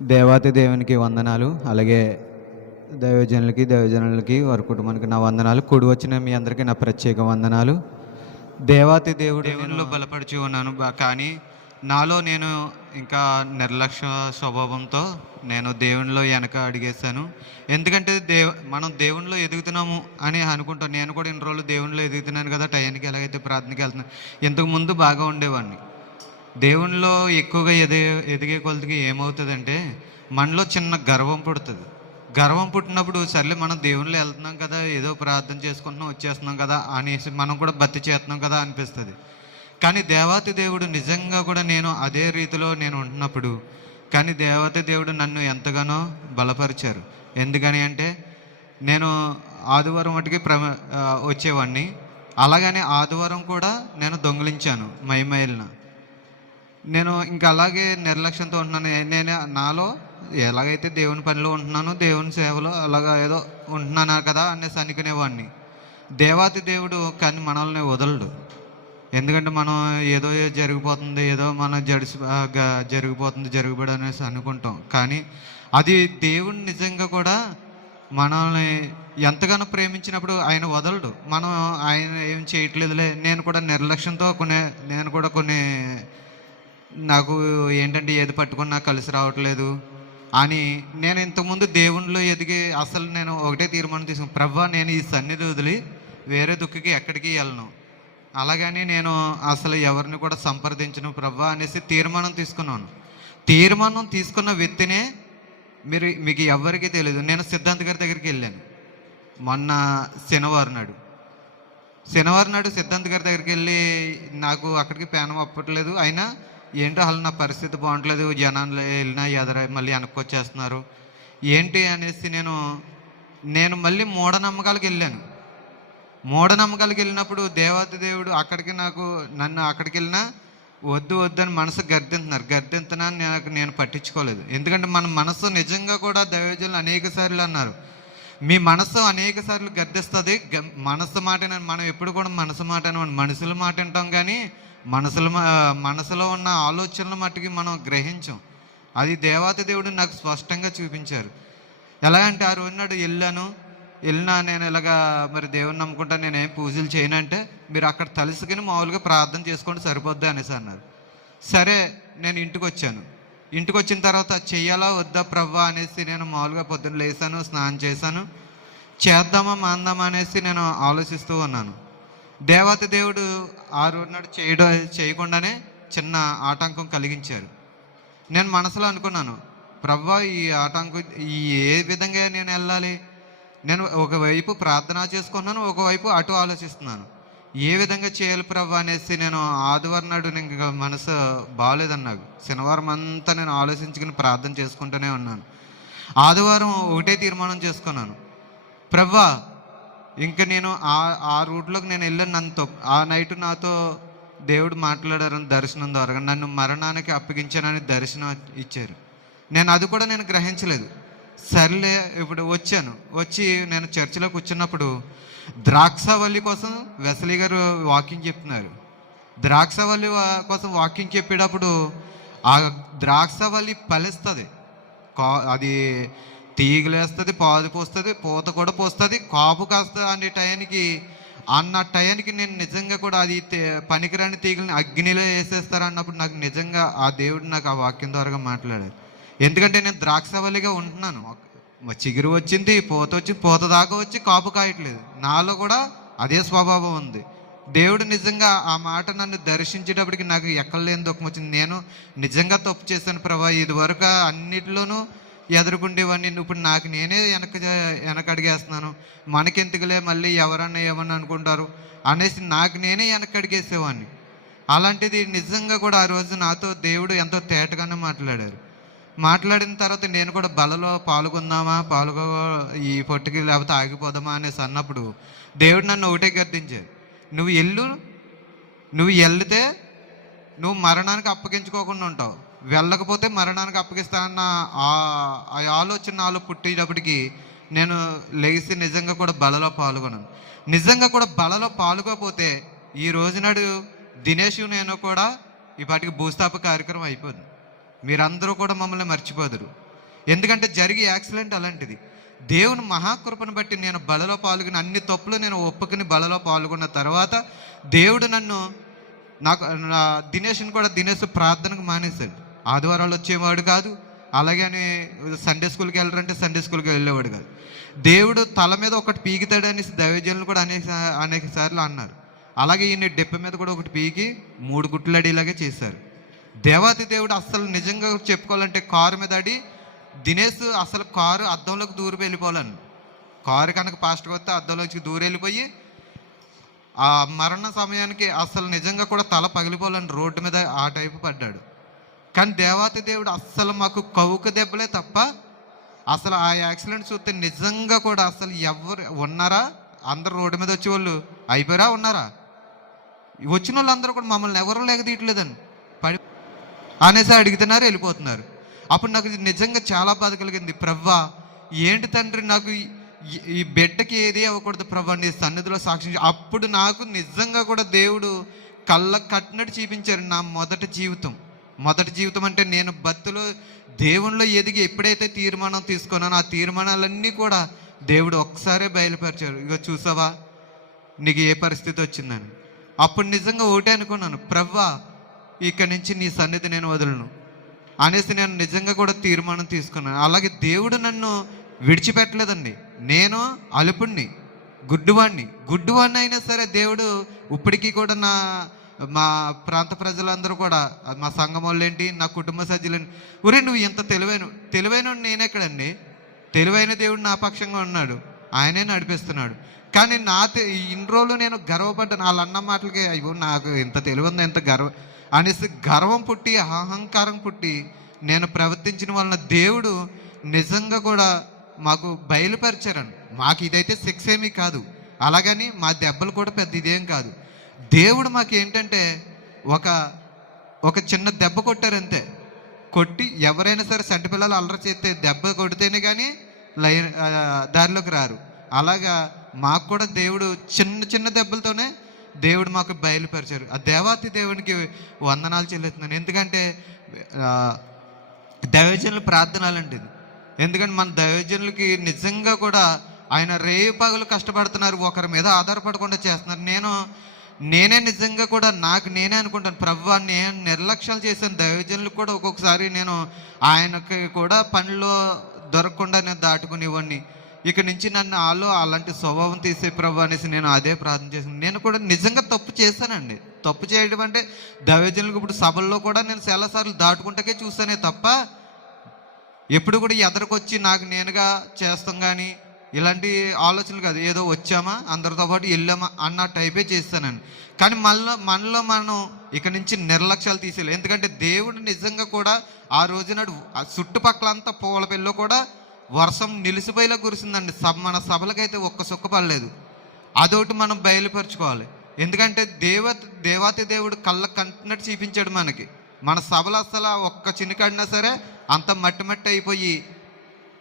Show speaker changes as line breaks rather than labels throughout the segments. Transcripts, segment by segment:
దేవాతి దేవునికి వందనాలు అలాగే దైవజనులకి దైవజనులకి వారి కుటుంబానికి నా వందనాలు. కూడి వచ్చిన మీ అందరికీ నా ప్రత్యేక వందనాలు. దేవాతి దేవుడు దేవునిలో బలపరిచి ఉన్నాను. కానీ నాలో నేను ఇంకా నిర్లక్ష్య స్వభావంతో నేను దేవునిలో వెనక అడిగేశాను. ఎందుకంటే దేవ మనం దేవునిలో ఎదుగుతున్నాము అని అనుకుంటాను నేను కూడా ఇన్ని రోజులు దేవునిలో ఎదుగుతున్నాను కదా టయానికి ఎలాగైతే ప్రార్థనకి వెళ్తున్నాను. ఇంతకు ముందు బాగా ఉండేవాడిని. దేవునిలో ఎక్కువగా ఎదిగే ఎదిగే కొలదికి ఏమవుతుందంటే మనలో చిన్న గర్వం పుడుతుంది. గర్వం పుట్టినప్పుడు సర్లే మనం దేవునిలో వెళ్తున్నాం కదా ఏదో ప్రార్థన చేసుకుంటున్నాం వచ్చేస్తున్నాం కదా అనేసి మనం కూడా భక్తి చేస్తున్నాం కదా అనిపిస్తుంది. కానీ దేవాతి దేవుడు నిజంగా కూడా నేను అదే రీతిలో నేను ఉంటున్నప్పుడు కానీ దేవత దేవుడు నన్ను ఎంతగానో బలపరిచారు. ఎందుకని అంటే నేను ఆదివారం మటుకి ప్ర వచ్చేవాడిని. అలాగని ఆదివారం కూడా నేను దొంగిలించాను మైమైల్న నేను ఇంకా అలాగే నిర్లక్ష్యంతో ఉంటున్నాను. నేను నాలో ఎలాగైతే దేవుని పనిలో ఉంటున్నానో దేవుని సేవలో అలాగా ఏదో ఉంటున్నాను కదా అనేసి అనుకునేవాడిని. దేవాతి దేవుడు కానీ మనల్ని వదలడు. ఎందుకంటే మనం ఏదో జరిగిపోతుంది ఏదో మన జడిసి జరిగిపోతుంది జరుగుబడి అనేసి అనుకుంటాం. కానీ అది దేవుడు నిజంగా కూడా మనల్ని ఎంతగానో ప్రేమించినప్పుడు ఆయన వదలడు. మనం ఆయన ఏం చేయట్లేదులే. నేను కూడా నిర్లక్ష్యంతో కొన్ని నేను కూడా కొన్ని నాకు ఏంటంటే ఏది పట్టుకున్నా కలిసి రావట్లేదు అని నేను ఇంతకుముందు దేవుళ్ళు ఎదిగి అసలు నేను ఒకటే తీర్మానం తీసుకున్నాను ప్రభా నేను ఈ సన్నిధి వదిలి వేరే దుఃఖకి ఎక్కడికి వెళ్ళను. అలాగని నేను అసలు ఎవరిని కూడా సంప్రదించను ప్రభా అనేసి తీర్మానం తీసుకున్నాను. తీర్మానం తీసుకున్న వ్యక్తినే మీరు మీకు ఎవరికీ తెలియదు నేను సిద్ధాంత్ గారి దగ్గరికి వెళ్ళాను. మొన్న శనివారం నాడు. శనివారం నాడు సిద్ధాంత్ గారి దగ్గరికి వెళ్ళి నాకు అక్కడికి పేనం అప్పట్లేదు. అయినా ఏంటో అసలు నా పరిస్థితి బాగుంటలేదు? జనాలు వెళ్ళినా ఎదర మళ్ళీ వెనక్కి వచ్చేస్తున్నారు ఏంటి అనేసి నేను నేను మళ్ళీ మూఢనమ్మకాలకు వెళ్ళాను. మూఢనమ్మకాలకు వెళ్ళినప్పుడు దేవాతి దేవుడు అక్కడికి నాకు నన్ను అక్కడికి వెళ్ళినా వద్దు వద్దు అని మనసు గర్దింతున్నారు గర్దించినా నాకు నేను పట్టించుకోలేదు. ఎందుకంటే మన మనసు నిజంగా కూడా దైవజనులు అనేక సార్లు అన్నారు. మీ మనసు అనేక సార్లు గర్దిస్తుంది గ- మనసు మాట మనం ఎప్పుడు కూడా మనసు మాట మనుషుల మాట వింటాం కానీ మనసులో మనసులో ఉన్న ఆలోచనలు మట్టుకి మనం గ్రహించాం. అది దేవత దేవుడు నాకు స్పష్టంగా చూపించారు. ఎలా అంటే ఆ రోజు నాడు వెళ్ళాను. వెళ్ళినా నేను ఇలాగా మరి దేవుని నమ్ముకుంటా నేను ఏం పూజలు చేయనంటే మీరు అక్కడ తలుసుకుని మామూలుగా ప్రార్థన చేసుకోండి సరిపోద్ది అనేసి అన్నారు. సరే నేను ఇంటికి వచ్చాను. ఇంటికి వచ్చిన తర్వాత చెయ్యాలా వద్దా ప్రవ్వా అనేసి నేను మామూలుగా పొద్దున్న లేసాను స్నానం చేశాను. చేద్దామా మాందామా అనేసి నేను ఆలోచిస్తూ ఉన్నాను. దేవత దేవుడు ఆ రోజు నాడు చేయడం చేయకుండానే చిన్న ఆటంకం కలిగించారు. నేను మనసులో అనుకున్నాను ప్రభా ఈ ఆటంకం ఈ ఏ విధంగా నేను వెళ్ళాలి? నేను ఒకవైపు ప్రార్థన చేసుకున్నాను ఒకవైపు అటు ఆలోచిస్తున్నాను. ఏ విధంగా చేయాలి ప్రవ్వా అనేసి నేను ఆదివారం నాడు ఇంకా మనసు బాగాలేదన్నాడు శనివారం అంతా నేను ఆలోచించుకుని ప్రార్థన చేసుకుంటూనే ఉన్నాను. ఆదివారం ఒకటే తీర్మానం చేసుకున్నాను. ప్రభా ఇంకా నేను ఆ ఆ రూట్లోకి నేను వెళ్ళాను నన్ను ఆ నైట్ నాతో దేవుడు మాట్లాడారని దర్శనం ద్వారా. నన్ను మరణానికి అప్పగించానని దర్శనం ఇచ్చారు. నేను అది కూడా నేను గ్రహించలేదు. సర్లే ఇప్పుడు వచ్చాను. వచ్చి నేను చర్చిలో కూర్చున్నప్పుడు ద్రాక్షవల్లి కోసం వెసలి గారు వాకింగ్ చెప్తున్నారు. ద్రాక్షవల్లి కోసం వాకింగ్ చెప్పేటప్పుడు ఆ ద్రాక్షవల్లి ఫలిస్తుంది కా అది తీగలేస్తుంది పాదు పోస్తుంది పూత కూడా పోస్తుంది కాపు కాస్త అనే టయానికి. అన్న టయానికి నేను నిజంగా కూడా అది పనికిరాని తీగలని అగ్నిలో వేసేస్తారు అన్నప్పుడు నాకు నిజంగా ఆ దేవుడు నాకు ఆ వాక్యం ద్వారా మాట్లాడారు ఎందుకంటే నేను ద్రాక్షవల్లిగా ఉంటున్నాను. చిగురు వచ్చింది పూత వచ్చి పూత దాకా వచ్చి కాపు కాయట్లేదు. నాలో కూడా అదే స్వభావం ఉంది. దేవుడు నిజంగా ఆ మాట నన్ను దర్శించేటప్పటికి నాకు ఎక్కడలేని దుఃఖం వచ్చింది. నేను నిజంగా తప్పు చేశాను ప్రభా. ఇది వరకు అన్నిటిలోనూ ఎదుర్కొండేవాడిని ఇప్పుడు నాకు నేనే వెనక వెనక అడిగేస్తున్నాను. మనకెందుకులే మళ్ళీ ఎవరన్నా ఏమన్నా అనుకుంటారు? అనేసి నాకు నేనే వెనక అడిగేసేవాడిని. అలాంటిది నిజంగా కూడా ఆ రోజు నాతో దేవుడు ఎంతో తేటగానే మాట్లాడారు. మాట్లాడిన తర్వాత నేను కూడా బలలో పాల్గొందామా పాల్గొ ఈ పొట్టుకి లేకపోతే ఆగిపోదామా అనేసి అన్నప్పుడు దేవుడు నన్ను ఒకటే గర్దించారు నువ్వు ఎల్లు నువ్వు వెళ్తే నువ్వు మరణానికి అప్పగించుకోకుండా ఉంటావు. వెళ్ళకపోతే మరణానికి అప్పగిస్తానన్న ఆ ఆలోచన నాలో పుట్టేటప్పటికి నేను లేచి నిజంగా కూడా బలలో పాల్గొన్నాను. నిజంగా కూడా బలలో పాల్గొకపోతే ఈ రోజునాడు దినేష్ నేను కూడా ఈ పాటికి భూస్థాప కార్యక్రమం అయిపోదు. మీరందరూ కూడా మమ్మల్ని మర్చిపోదురు. ఎందుకంటే జరిగే యాక్సిడెంట్ అలాంటిది. దేవుని మహాకృపను బట్టి నేను బలలో పాల్గొని అన్ని తప్పులు నేను ఒప్పుకుని బలలో పాల్గొన్న తర్వాత దేవుడు నన్ను నాకు నా దినేష్ని కూడా దినేష్ ప్రార్థనకు మానేశాడు. ఆదివారాలు వచ్చేవాడు కాదు. అలాగే అని సండే స్కూల్కి వెళ్ళారంటే సండే స్కూల్కి వెళ్ళేవాడు కాదు. దేవుడు తల మీద ఒకటి పీకుతాడు అనేసి దైవజనులు కూడా అనేక అనేక సార్లు అన్నారు. అలాగే ఈయన డెప్ప మీద కూడా ఒకటి పీకి మూడు గుట్లు చేశారు. దేవాతి దేవుడు అస్సలు నిజంగా చెప్పుకోవాలంటే కారు మీద అడి దినేష్ అసలు కారు అద్దంలోకి దూరి వెళ్ళిపోవాలని. కారు కనుక పాస్ట్గా వస్తే అద్దంలోకి దూరి వెళ్ళిపోయి ఆ మరణ సమయానికి అసలు నిజంగా కూడా తల పగిలిపోవాలని రోడ్డు మీద ఆ టైపు పడ్డాడు. కానీ దేవాతి దేవుడు అస్సలు మాకు కవుక దెబ్బలే తప్ప అసలు ఆ యాక్సిడెంట్ చూస్తే నిజంగా కూడా అసలు ఎవరు ఉన్నారా? అందరు రోడ్డు మీద వచ్చే వాళ్ళు అయిపోయారా? ఉన్నారా? వచ్చిన వాళ్ళందరూ కూడా మమ్మల్ని ఎవరు లేకదీయట్లేదని పడి అనేసి అడుగుతున్నారు వెళ్ళిపోతున్నారు. అప్పుడు నాకు నిజంగా చాలా బాధ కలిగింది. ప్రవ్వా ఏంటి తండ్రి నాకు ఈ- ఈ- బిడ్డకి ఏది అవ్వకూడదు ప్రభా నీ సన్నిధిలో సాక్షి అప్పుడు నాకు నిజంగా కూడా దేవుడు కళ్ళ కట్టినట్టు చూపించారు నా మొదటి జీవితం. మొదటి జీవితం అంటే నేను భక్తులు దేవునిలో ఎదిగి ఎప్పుడైతే తీర్మానం తీసుకున్నానో ఆ తీర్మానాలన్నీ కూడా దేవుడు ఒక్కసారే బయలుపరిచారు ఇగో చూసావా? నీకు ఏ పరిస్థితి వచ్చిందని. అప్పుడు నిజంగా ఒకటే అనుకున్నాను ప్రవ్వా ఇక్కడి నుంచి నీ సన్నిధి నేను వదలను. అనేసి నేను నిజంగా కూడా తీర్మానం తీసుకున్నాను. అలాగే దేవుడు నన్ను విడిచిపెట్టలేదండి. నేను అలుపుణ్ణి గుడ్డువాణ్ణి. గుడ్డువాణ్ణి అయినా సరే దేవుడు ఇప్పటికీ కూడా నా మా ప్రాంత ప్రజలందరూ కూడా మా సంఘం వాళ్ళేంటి నా కుటుంబ సభ్యులేంటి ఒరే నువ్వు ఇంత తెలివైన తెలివైన నేనెక్కడండి తెలివైన దేవుడు నా పక్షంగా ఉన్నాడు. ఆయనే నడిపిస్తున్నాడు. కానీ నా ఇన్ని రోజులు నేను గర్వపడ్డాను. వాళ్ళ అన్న మాటలకి అయ్యో నాకు ఇంత తెలివి ఉంది ఎంత గర్వ అనేసి గర్వం పుట్టి అహంకారం పుట్టి నేను ప్రవర్తించిన వలన దేవుడు నిజంగా కూడా మాకు బయలుపరిచారని. మాకు ఇదైతే శిక్ష ఏమీ కాదు. అలాగని మా దెబ్బలు కూడా పెద్ద ఇదేం కాదు. దేవుడు మాకు ఏంటంటే ఒక ఒక చిన్న దెబ్బ కొట్టారంతే. కొట్టి ఎవరైనా సరే సంటి పిల్లలు అల్లరి చేస్తే దెబ్బ కొడితేనే కానీ లైన్ దారిలోకి రారు. అలాగా మాకు కూడా దేవుడు చిన్న చిన్న దెబ్బలతోనే దేవుడు మాకు బయలుపరిచారు. ఆ దేవాతి దేవునికి వందనాలు చెల్లిస్తున్నాను. ఎందుకంటే దైవజనులు దైవజనుల ప్రార్థనలు ఎందుకంటే మన దైవజనులకి నిజంగా కూడా ఆయన రేపు పగలు కష్టపడుతున్నారు ఒకరి మీద ఆధారపడకుండా చేస్తున్నారు. నేను నేనే నిజంగా కూడా నాకు నేనే అనుకుంటాను. ప్రభు నేను నిర్లక్ష్యాలు చేశాను. దైవజనులకు కూడా ఒక్కొక్కసారి నేను ఆయనకి కూడా పనిలో దొరకకుండా నేను దాటుకునేవాడిని. ఇక నుంచి నన్ను ఆలో అలాంటి స్వభావం తీసే ప్రభు అనేసి నేను అదే ప్రార్థన చేశాను. నేను కూడా నిజంగా తప్పు చేశానండి. తప్పు చేయడం అంటే దైవజనులకు ఇప్పుడు సభల్లో కూడా నేను చాలాసార్లు దాటుకుంటాకే చూసానే తప్ప ఎప్పుడు కూడా ఎదరికొచ్చి నాకు నేనుగా చేస్తాం కానీ ఇలాంటి ఆలోచనలు కాదు. ఏదో వచ్చామా అందరితో పాటు వెళ్ళామా అన్న టైపే చేస్తానండి. కానీ మనలో మనలో మనం ఇక నుంచి నిర్లక్ష్యాలు తీసేయాలి. ఎందుకంటే దేవుడు నిజంగా కూడా ఆ రోజునాడు ఆ చుట్టుపక్కలంతా పూల పెళ్ళిలో కూడా వర్షం నిలిసిపోయేలా కురిసిందండి. సభ మన సభలకైతే ఒక్క సుక్క పడలేదు. అదొకటి మనం బయలుపరచుకోవాలి. ఎందుకంటే దేవ దేవాతి దేవుడు కళ్ళ కంటినట్టు చూపించాడు మనకి. మన సభలు అసలు ఒక్క చినుకడినా సరే అంత మట్టి మట్టి అయిపోయి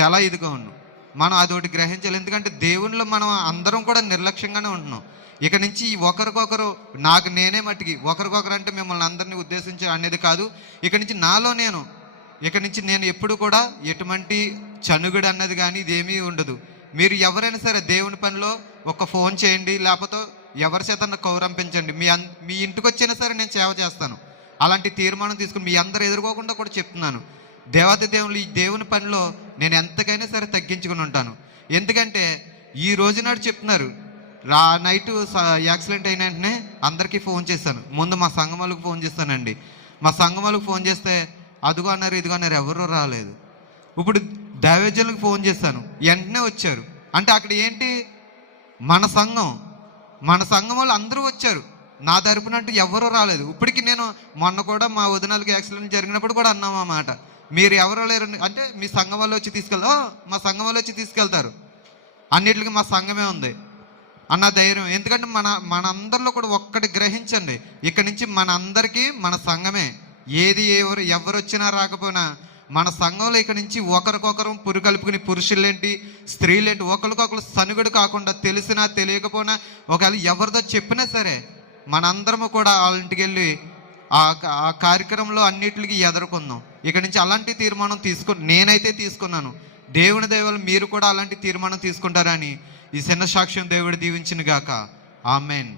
చాలా ఇదిగా ఉన్నాం మనం అదొకటి గ్రహించాలి. ఎందుకంటే దేవునిలో మనం అందరం కూడా నిర్లక్ష్యంగానే ఉంటున్నాం. ఇక నుంచి ఒకరికొకరు నాకు నేనే మట్టికి ఒకరికొకరు అంటే మిమ్మల్ని అందరినీ ఉద్దేశించి అనేది కాదు. ఇక నుంచి నాలో నేను ఇక నుంచి నేను ఎప్పుడు కూడా ఎటువంటి చనుగుడు అన్నది కానీ ఇదేమీ ఉండదు. మీరు ఎవరైనా సరే దేవుని పనిలో ఒక ఫోన్ చేయండి లేకపోతే ఎవరి చేత కౌరంపించండి మీ అన్ మీ ఇంటికి వచ్చినా సరే నేను సేవ చేస్తాను. అలాంటి తీర్మానం తీసుకుని మీ అందరు ఎదుర్కోకుండా కూడా చెప్తున్నాను. దేవాది దేవుళ్ళు ఈ దేవుని పనిలో నేను ఎంతకైనా సరే తగ్గించుకుని ఉంటాను. ఎందుకంటే ఈ రోజు నాడు చెప్తున్నారు రా నైట్ యాక్సిడెంట్ అయిన వెంటనే అందరికీ ఫోన్ చేశాను ముందు మా సంఘం వాళ్ళకి ఫోన్ చేస్తానండి. మా సంఘం వాళ్ళకి ఫోన్ చేస్తే అదిగో అన్నారు ఇదిగో అన్నారు ఎవరూ రాలేదు. ఇప్పుడు దైవజనులకు ఫోన్ చేశాను వెంటనే వచ్చారు. అంటే అక్కడ ఏంటి? మన సంఘం. మన సంఘం వాళ్ళు అందరూ వచ్చారు. నా తరపున అంటూ ఎవరూ రాలేదు. ఇప్పటికి నేను మొన్న కూడా మా వదినాలకి యాక్సిడెంట్ జరిగినప్పుడు కూడా అన్నాం అన్నమాట మీరు ఎవరో లేరు అంటే మీ సంఘం వాళ్ళు వచ్చి తీసుకెళ్తా మా సంఘం వాళ్ళు వచ్చి తీసుకెళ్తారు. అన్నిటికీ మా సంఘమే ఉంది. అన్న ధైర్యం. ఎందుకంటే మన మనందరిలో కూడా ఒక్కటి గ్రహించండి. ఇక్కడి నుంచి మన అందరికీ మన సంఘమే. ఏది ఎవరు ఎవరు వచ్చినా రాకపోయినా మన సంఘంలో ఇక్కడి నుంచి ఒకరికొకరు పురు కలుపుకుని పురుషులేంటి స్త్రీలేంటి ఒకరికొకరు సనుగుడు కాకుండా తెలిసినా తెలియకపోయినా ఒకవేళ ఎవరితో చెప్పినా సరే మనందరము కూడా వాళ్ళ ఇంటికి వెళ్ళి ఆ ఆ కార్యక్రమంలో అన్నిటికి ఎదుర్కొందాం ఇక్కడి నుంచి అలాంటి తీర్మానం తీసుకు నేనైతే తీసుకున్నాను. దేవుని దయవల్ల మీరు కూడా అలాంటి తీర్మానం తీసుకుంటారని ఈ చిన్న సాక్ష్యం దేవుడు దీవించిన గాక ఆమెన్.